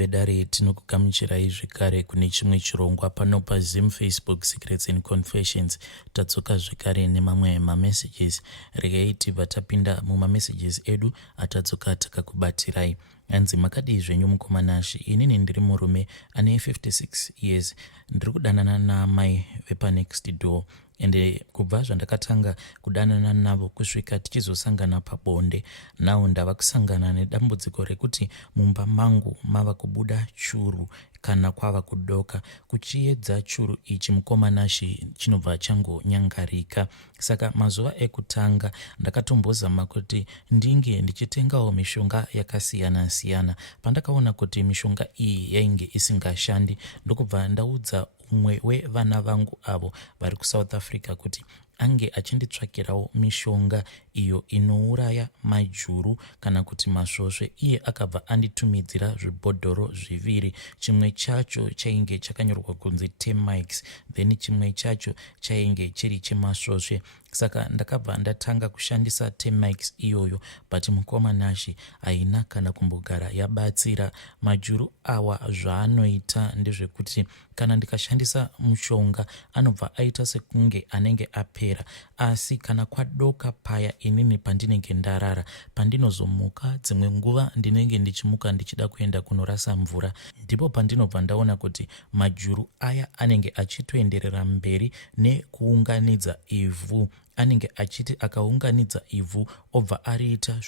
vedare tinokugamuchirai zvekare kune chimwe chirongwa pano paZim Facebook Secrets and Confessions. Tatsoka zvekare nemamwe mamessages. Regai tibva tapinda mumamessages edu atatsoka takakubatirai. Hanzi makadii zvenyu mukomanashi? Inini ndiri murume ane 56 years. Ndiri kudanana namai vepa next door. Ende kubva zvandakatanga kudanana navo kusvika tichizosangana pabonde, nawo ndava kusangana nedambudziko rekuti mumba mangu mava kubuda churu kana kwava kudoka. Kuchiedza churu ichi mukomanashi chinobva changonyangarika. Saka mazuva ekutanga ndakatombozama kuti ndinge ndichitengawo mishonga yakasiyana siyana. Pandakaona kuti mishonga iyi yainge isingashandi, ndokubva ndaudza umwe wevana vangu avo vari kuSouth Africa kuti ange achinditsvakirawo mishonga iyo inouraya majuru kana kuti masvosve. Iye akabva anditumidzira zvibhodhoro 2. Chimwe chacho chainge chakanyorwa kunzi Temix, then chimwe chacho chainge chiri chemasvosve. Saka ndakabva ndatanga kushandisa Temix iyoyo, but mukomanashi haina kana kumbogara yabatsira. Majuru awa zvaanoita ndezvekuti kana ndikashandisa mushonga anobva aita sekunge anenge apera, asi kana kwadoka paya inini pandinenge ndarara, pandinozomuka dzimwe nguva ndinenge ndichimuka ndichida kuenda kunorasa mvura, ndipo pandinobva ndaona kuti majuru aya anenge achitoenderera mberi nekuunganidza ivhu. Anenge achiti akaunganidza ivhu obva ariita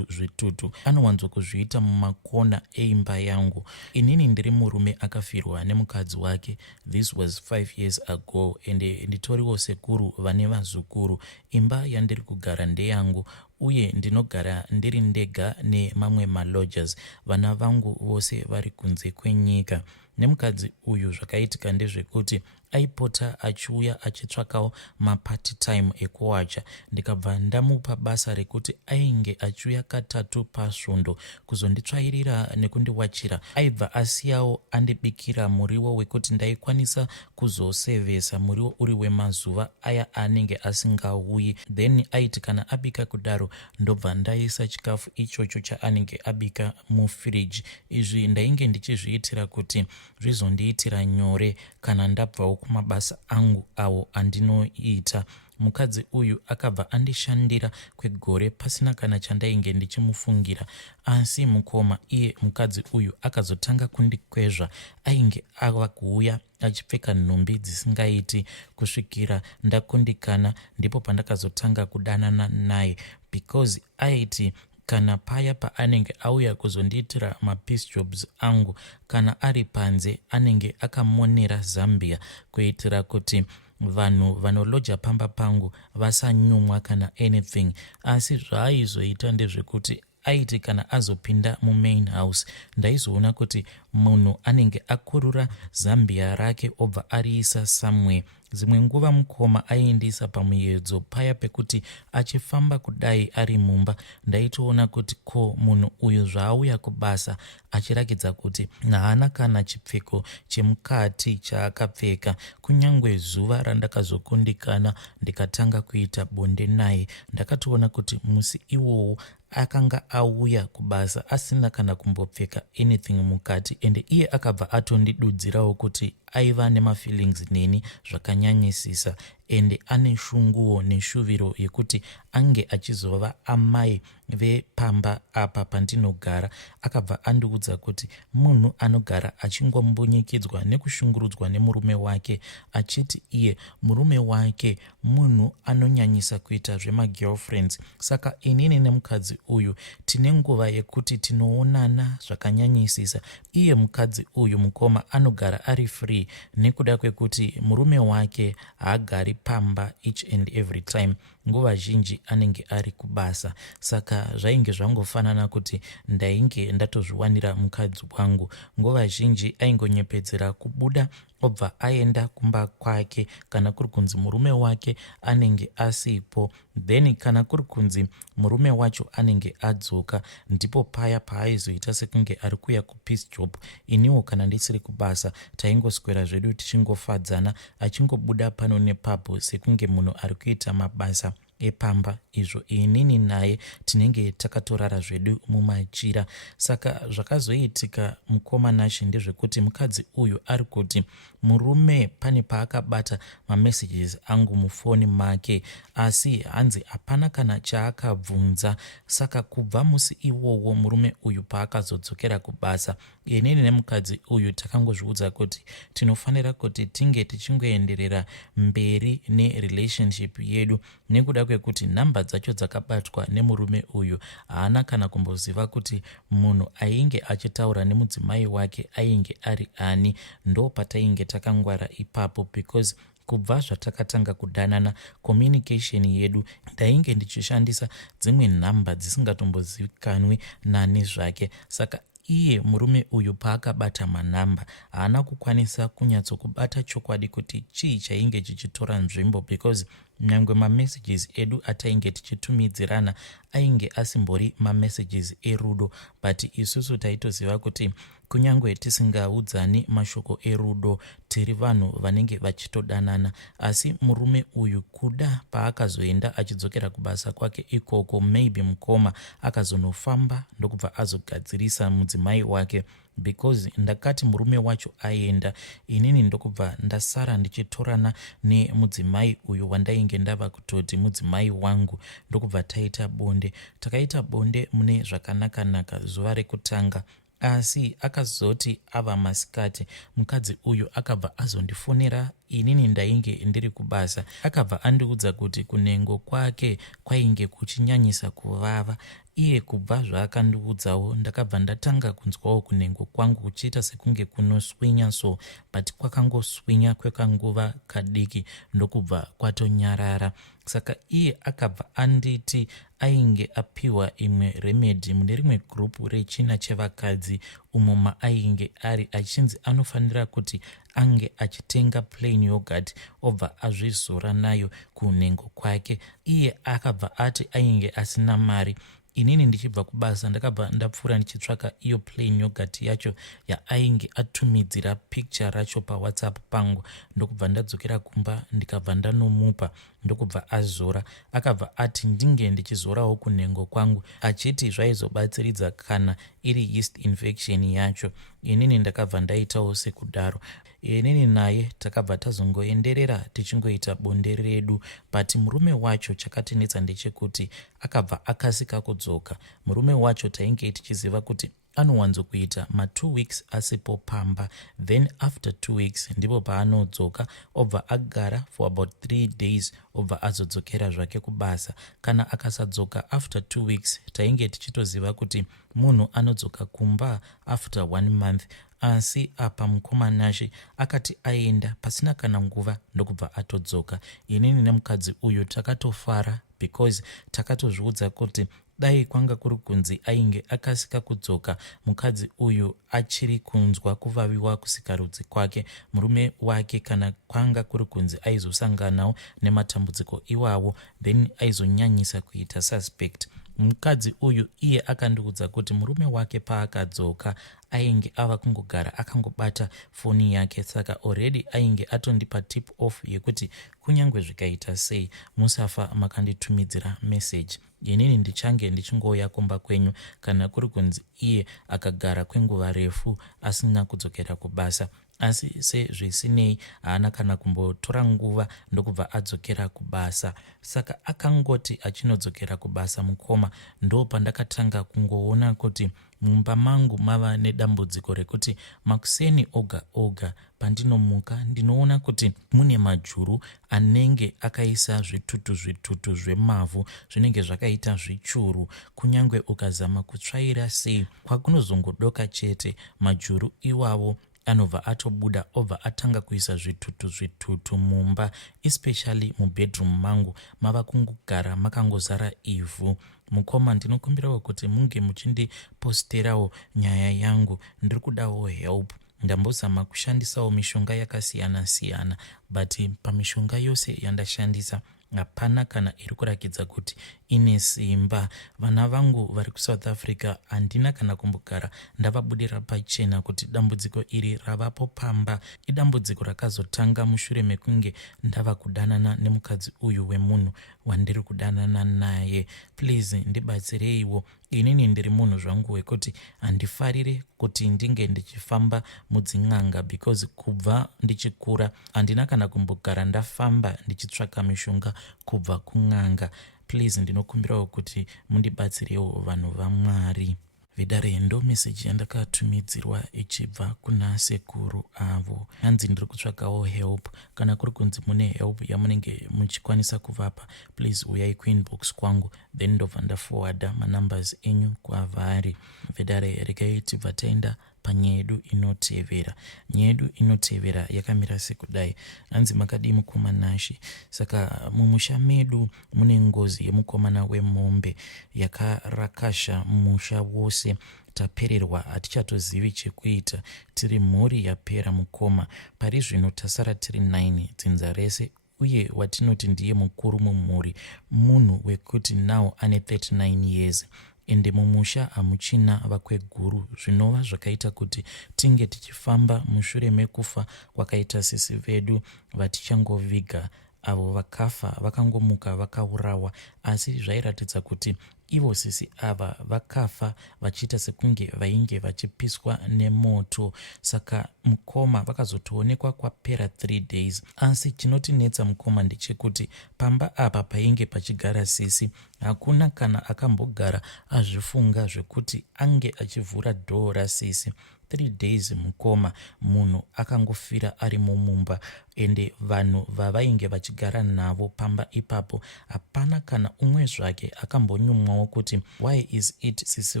zvitutu. Anowanzokuzviita mumakona eimba yangu. Inini ndiri murume akafirwa nemukadzi wake. This was 5 years ago, ende nditoriwo sekuru vane vazukuru. Imba yandiri kugara ndeyangu, uye ndinogara ndiri ndega nemamwe malodgers. Vana vangu vose vari kunze kwenyika. Nemukadzi uyu zvakaitika ndezvekuti aipota achiuya achitsvakawo mapart time ekuwacha. Ndikabva ndamupa basa rekuti ainge achiuya katatu pasvondo kuzonditsvairira nekundiwachira. Aibva asiyawo andibikira muriwo wekuti ndaikwanisa kuzosevesa muriwo uri wemazuva aya anenge asingauyi. Then aiti kana abika kudaro ndobva ndaisa chikafu ichocho chaanenge abika mufiriji. Izvi ndainge ndichizviitira kuti zvizondiitira nyore kana ndabvawo kumabasa angu awo andinoita. Mukadzi uyu akabva andishandira kwegore pasina kana chandainge ndichimufungira, asi mukoma iye mukadzi uyu akazotanga kundikwezva. Ainge ava kuuya achipfeka nhumbi dzisingaiti kusvikira ndakundikana, ndipo pandakazotanga kudanana naye, because aiti kana paya paanenge auya kuzondiitira mapeace jobs angu, kana ari panze anenge akamonera Zambia kuitira kuti vanhu vanolodya pamba pangu vasanyumwa kana anything. Asi zvaaizoita ndezvekuti aiti kana azopinda mumain house ndaizoona kuti munhu anenge akurura Zambia rake obva ariisa somewhere. Dzimwe nguva mukoma aiendisa pamuedzo paya pekuti achifamba kudai ari mumba, ndaitoona kuti ko munhu uyu zvaauya kubasa achirakidza kuti haana kana chipfeko chemukati chaakapfeka. Kunyangwe zuva randakazokundikana ndikatanga kuita bonde naye, ndakatoona kuti musi iwowo akanga auya kubasa asina kana kumbopfeka anything mukati, ende iye akabva atondidudzirawo kuti aiva nemafeelings neni zvakanyanyisisa, ende ane shunguwo neshuviro yekuti ange achizova amai vepamba apa pandinogara. Akabva andiudza kuti munhu anogara achingombunyikidzwa nekushungurudzwa nemurume wake, achiti iye murume wake munhu anonyanyisa kuita zvemagirlfriends. Saka inini nemukadzi uyu tine nguva yekuti tinoonana zvakanyanyisisa. Iye mukadzi uyu mukoma anogara ari free nekuda kwekuti murume wake haagari pamba each and every time. Nguva zhinji anenge ari kubasa. Saka zvainge zvangofanana kuti ndainge ndatozviwanira mukadzi wangu. Nguva zhinji aingonyepedzera kubuda obva aenda kumba kwake, kana kuri kunzi murume wake anenge asipo, then kana kuri kunzi murume wacho anenge adzoka, ndipo paya paaizoita sekunge ari kuya kupeace job. Iniwo kana ndisiri kubasa taingoswera zvedu tichingofadzana, achingobuda pano nepapo sekunge munhu ari kuita mabasa epamba, izvo inini naye tinenge takatorara zvedu mumachira. Saka zvakazoitika mukomanashi ndezvekuti mukadzi uyu ari kuti murume pane paakabata mamessages angu mufoni make, asi hanzi hapana kana chaakabvunza. Saka kubva musi iwowo murume uyu paakazodzokera kubasa, inini nemukadzi uyu takangozviudza kuti tinofanira kuti tinge tichingoenderera mberi nerelationship yedu, nekuda kwekuti nhamba dzacho dzakabatwa nemurume uyu haana kana kumboziva kuti munhu ainge achitaura nemudzimai wake ainge ari ani. Ndo patainge takangwara ipapo, because kubva zvatakatanga kudanana communication yedu ndainge ndichishandisa dzimwe nhamba dzisingatombozivikanwi nani zvake. Saka iye murume uyu paakabata manhamba haana kukwanisa kunyatsokubata chokwadi kuti chii chainge chichitora nzvimbo, because nyangwe mamessages edu atainge tichitumidzirana ainge asimbori mamessages erudo, but isusu taitoziva kuti kunyangwe tisingaudzani mashoko erudo tiri vanhu vanenge vachitodanana. Asi murume uyu kuda paakazoenda achidzokera kubasa kwake ikoko, maybe mukoma, akazonofamba ndokubva azogadzirisa mudzimai wake, because ndakati murume wacho aenda, inini ndokubva ndasara ndichitorana nemudzimai uyu wandainge ndava kutoti mudzimai wangu, ndokubva taita bonde. Takaita bonde mune zvakanaka-naka zuva rekutanga, asi akazoti ava masikati mukadzi uyu akabva azondifonera inini ndainge ndiri kubasa. Akabva andiudza kuti kunengo kwake kwainge kuchinyanyisa kuvava. Iye kubva zvaakandiudzawo ndakabva ndatanga kunzwawo kunengo kwangu kuchiita sekunge kunoswinya, so but kwakangoswinya kwekanguva kadiki ndokubva kwatonyarara. Saka iye akabva anditi ainge apiwa imwe remedy mune rimwe gurupu rechina chevakadzi umo maainge ari, achinzi anofanira kuti ange achitenga plain yogurt obva azvizora nayo kunengo kwake. Iye akabva ati ainge asina mari. Inini ndichibva kubasa ndakabva ndapfuura ndichitsvaka iyo plain yogurt yacho yaainge atumidzira picture racho paWhatsApp pangu, ndokubva ndadzokera kumba ndikabva ndanomupa, ndokubva azora. Akabva ati ndinge ndichizorawo kunengo kwangu, achiti zvaizobatsiridza kana iri yeast infection yacho. Inini ndakabva ndaitawo sekudaro. Inini naye takabva tazongoenderera tichingoita bonde redu, but murume wacho chakatinetsa ndechekuti akabva akasika kudzoka. Murume wacho tainge tichiziva kuti anowanzokuita ma2 weeks asipo pamba, then after 2 weeks ndipo paanodzoka obva agara for about 3 days obva azodzokera zvake kubasa. Kana akasadzoka after 2 weeks tainge tichitoziva kuti munhu anodzoka kumba after 1 month. Asi apa mukomanashi akati aenda pasina kana nguva ndokubva atodzoka. Inini nemukadzi uyu takatofara, because takatozviudza kuti dai kwanga kuri kunzi ainge akasika kudzoka mukadzi uyu achiri kunzwa kuvaviwa kusikarudzi kwake, murume wake kana kwanga kuri kunzi aizosanganawo nematambudziko iwawo, then aizonyanyisa kuita suspect. Mukadzi uyu iye akandiudza kuti murume wake paakadzoka ainge ava kungogara akangobata foni yake. Saka already ainge atondipa tip off yekuti kunyangwe zvikaita sei musafa makanditumidzira message, inini ndichange ndichingouya kumba kwenyu kana kuri kunzi iye akagara kwenguva refu asina kudzokera kubasa. Asi sezvisinei haana kana kumbotora nguva ndokubva adzokera kubasa. Saka akangoti achinodzokera kubasa mukoma, ndo pandakatanga kungoona kuti mumba mangu mava nedambudziko rekuti makuseni oga oga pandinomuka ndinoona kuti mune majuru anenge akaisa zvitutu zvemavhu zvinenge zvakaita zvichuru. Kunyangwe ukazama kutsvaira sei kwakunozongodoka chete, majuru iwavo anobva atobuda obva atanga kuisa zvitutu mumba, especially mubedroom mangu mava kungogara makangozara ivhu. Mukoma, ndinokumbirawo kuti munge muchindiposterawo nyaya yangu, ndiri kudawo help. Ndambozama kushandisawo mishonga yakasiyana siyana, but pamishonga yose yandashandisa hapana kana iri kurakidza kuti ine simba. Vana vangu vari kuSouth Africa handina kana kumbogara ndavabudira pachena kuti dambudziko iri ravapo pamba idambudziko rakazotanga mushure mekunge ndava kudanana nemukadzi uyu wemunhu wandiri kudanana naye. Please ndibatsireiwo. Inini ndiri munhu zvangu wekuti handifariri kuti ndinge ndichifamba mudzin'anga because kubva ndichikura handina kana kumbogara ndafamba ndichitsvaka mishonga kubva kun'anga. Please ndinokumbirawo kuti mundibatsirewo vanhu vaMwari. Vidare ndo meseji yandakatumidzirwa ichibva kuna sekuru avo. Hanzi ndiri kutsvakawo help. Kana kuri kunzi mune help yamunenge muchikwanisa kuvapa, please uyai kuinbox kwangu, then ndobva ndaforwarda manumbers enyu kwavari. Vidare regai tibva taenda panyaya yedu inotevera. Nyaya yedu inotevera yakamira sekudai. Hanzi makadi mukomanashi. Saka mumusha medu mune ngozi yemukomana wemombe yakarakasha musha wose. Tapererwa, hatichatozivi chekuita. Tiri mhuri yapera mukoma. Pari zvino tasara tiri 9 dzinza rese, uye watinoti ndiye mukuru mumhuri munhu wekuti now ane 39 years. Ende mumusha hamuchina vakweguru, zvinova zvakaita kuti tinge tichifamba mushure mekufa kwakaita sisi vedu vatichangoviga. Avo vakafa vakangomuka vakaurawa, asi zvairatidza kuti ivo sisi ava vakafa vachiita sekunge vainge vachipiswa nemoto. Saka mukoma vakazotoonekwa kwapera 3 days. Asi chinotinetsa mukoma ndechekuti pamba apa painge pachigara sisi hakuna kana akambogara azvifunga zvekuti ange achivhura dhoo rasisi. 3 days mukoma, munhu akangofira ari mumumba. Ende vanhu vavainge vachigara navo pamba ipapo hapana kana umwe zvake akambonyumwawo kuti why is it sisi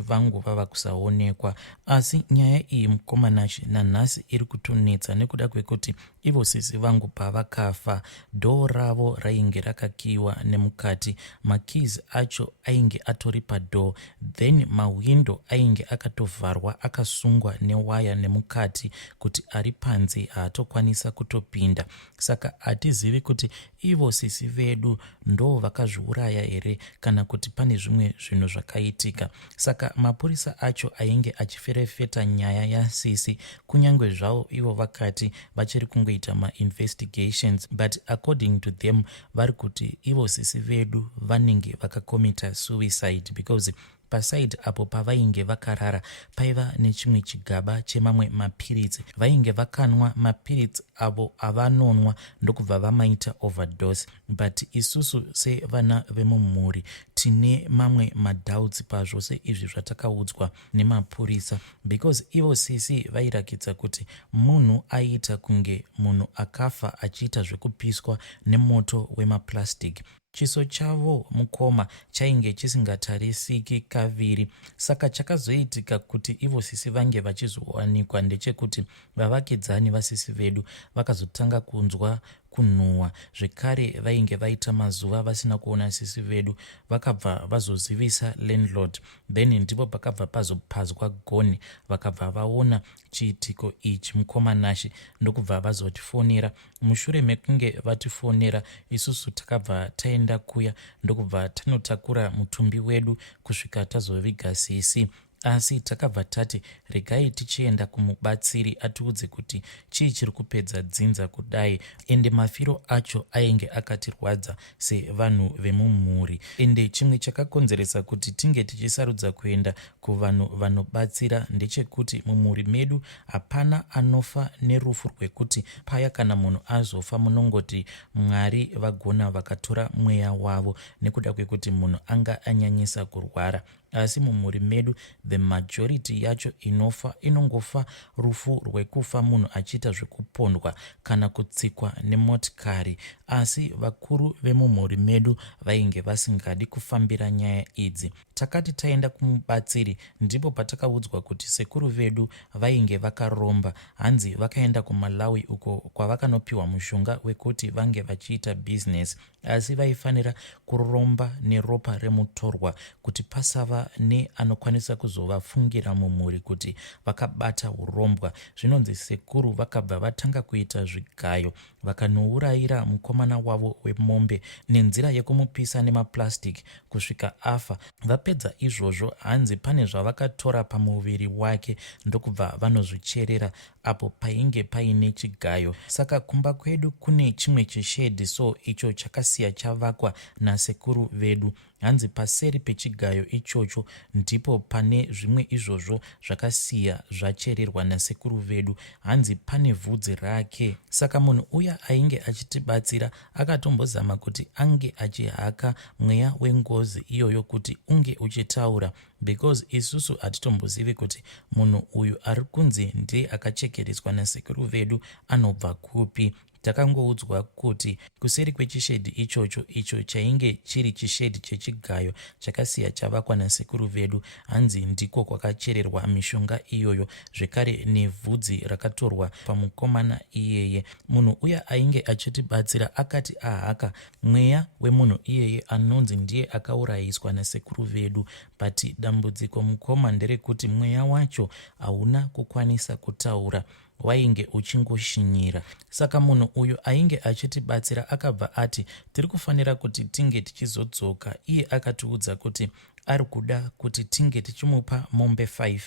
vangu vava kusaonekwa. Asi nyaya iyi mukomanashi nanhasi iri kutonetsa nekuda kwekuti ivo sisi vangu pavakafa dhoo ravo rainge rakakiwa nemukati, makeys acho ainge atori padhoo, then mawindo ainge akatovharwa akasungwa newaya nemukati kuti ari panze haatokwanisa kutopinda. Saka hatizivi kuti ivo sisi vedu ndo vakazviuraya here kana kuti pane zvimwe zvinhu zvakaitika. Saka mapurisa acho ainge achiferefeta nyaya yasisi, kunyange zvavo ivo vakati vachiri kungoita ma-investigations, but according to them vari kuti ivo sisi vedu vanenge vakakomita suicide because pasaidi apo pavainge vakarara paiva nechimwe chigaba chemamwe mapiritsi. Vainge vakanwa mapiritsi avo avanonwa ndokubva vamaita overdose. But isusu sevana vemumhuri tine mamwe madoubts pazvose izvi zvatakaudzwa nemapurisa, because ivo sisi vairakidza kuti munhu aiita kunge munhu akafa achiita zvekupiswa nemoto wemaplastic. Chiso chavo mukoma chainge chisingatarisiki kaviri. Saka chakazoitika kuti ivo sisi vange vachizowanikwa ndechekuti vavakidzani vasisi vedu vakazotanga kunzwa kunhuhwa. Zvekare vainge vaita mazuva vasina kuona sisi vedu, vakabva vazozivisa landlord, then ndipo pakabva pazopazwa goni, vakabva vaona chiitiko ichi mukomanashi ndokubva vazotifonera. Mushure mekunge vatifonera, isusu takabva taenda kuya ndokubva tanotakura mutumbi wedu kusvika tazoviga sisi. Asi takabva tati regai tichienda kumubatsiri atiudze kuti chii chiri kupedza dzinza kudai. Ende mafiro acho ainge akatirwadza sevanhu vemumhuri. Ende chimwe chakakonzeresa kuti tinge tichisarudza kuenda kuvanhu vanobatsira ndechekuti mumhuri medu hapana anofa nerufu rwekuti paya kana munhu azofa munongoti Mwari vagona vakatora mweya wavo nekuda kwekuti munhu anga anyanyisa kurwara. Asi mumhuri medu the majority yacho inofa inongofa rufu rwekufa munhu achiita zvekupondwa kana kutsikwa nemotikari. Asi vakuru vemumhuri medu vainge vasingadi kufambira nyaya idzi. takati taenda kumubatsiri ndipo patakaudzwa kuti sekuru vedu vainge vakaromba. Hanzi vakaenda kuMalawi uko kwavakanopiwa mushonga wekuti vange vachiita bhizinesi, asi vaifanira kuromba neropa remutorwa kuti pasava neanokwanisa kuzovafungira mumhuri kuti vakabata urombwa. Zvinonzi sekuru vakabva vatanga kuita zvigayo vakanourayira mukomana wavo wemombe nenzira yekumupisa nemapurasitiki kusvika afa. Vapedza izvozvo, hanzi pane zvavakatora pamuviri wake ndokubva vanozvicherera apo painge paine chigayo. Saka kumba kwedu kune chimwe chishedhi icho chakasiya chavakwa nasekuru vedu. Hanzi paseri pechigayo ichocho ndipo pane zvimwe izvozvo zvakasiya zvachererwa nasekuru vedu. Hanzi pane vhudzi rake. Saka munhu uya ainge achitibatsira akatombozama kuti ange achihaka mweya wengozi iyoyo kuti unge uchitaura, because isusu hatitombozivi kuti munhu uyu ari kunzi ndiye akachekeretswa nasekuru vedu anobva kupi. Takangoudzwa kuti kuseri kwechishedhi ichocho icho chainge chiri chishedhi chechigayo chakasiya chavakwa nasekuru vedu, hanzi ndiko kwakachererwa mishonga iyoyo, zvekare nevhudzi rakatorwa pamukomana iyeye. Munhu uya ainge achitibatsira akati ahaka mweya wemunhu iyeye anonzi ndiye akaurayiswa nasekuru vedu, but dambudziko mukoma nderekuti mweya wacho hauna kukwanisa kutaura, wainge uchingoshinyira. Saka munhu uyu ainge achitibatsira akabva ati tiri kufanira kuti tinge tichizodzoka. Iye akatiudza kuti ari kuda kuti tinge tichimupa mombe 5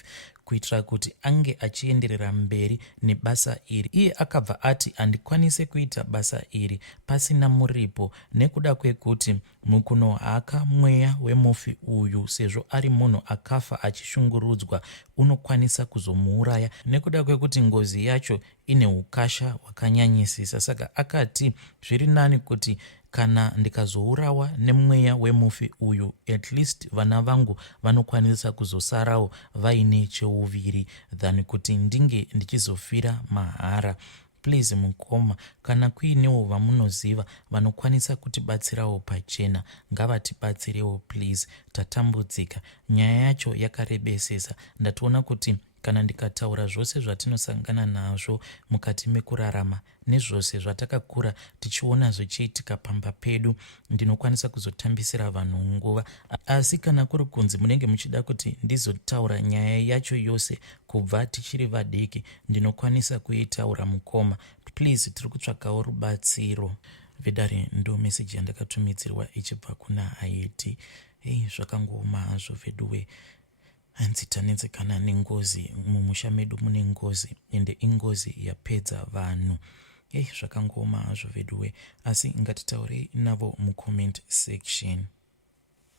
kuitira kuti ange achienderera mberi nebasa iri. Iye akabva ati handikwanise kuita basa iri pasina muripo, nekuda kwekuti mukunohaka mweya wemufi uyu, sezvo ari munhu akafa achishungurudzwa, unokwanisa kuzomuuraya nekuda kwekuti ngozi yacho ine ukasha hwakanyanyisisa. Saka akati zviri nani kuti kana ndikazourawa nemweya wemufi uyu, at least vana vangu vanokwanisa kuzosarawo vaine cheuviri than kuti ndinge ndichizofira mahara. Please mukoma, kana kuinewo vamunoziva vanokwanisa kutibatsirawo pachena, ngavatibatsirewo please. Tatambudzika, nyaya yacho yakarebesesa. Ndationa kuti kana ndikataura zvose zvatinosangana nazvo mukati mekurarama nezvose zvatakakura tichiona zvichiitika pamba pedu, ndinokwanisa kuzotambisira vanhu nguva. Asi kana kuri kunzi munenge muchida kuti ndizotaura nyaya yacho yose kubva tichiri vadiki, ndinokwanisa kuitaura mukoma. Please, tiri kutsvakawo rubatsiro. Vedare ndo meseji yandakatumidzirwa ichibva kuna Haiti. Zvakangooma hazvo veduwe. Hanzi tanenzekana nengozi mumusha medu, mune ngozi ende ingozi yapedza vanhu. Zvakangooma hazvo veduwe, asi ngatitaurei navo mucomment section.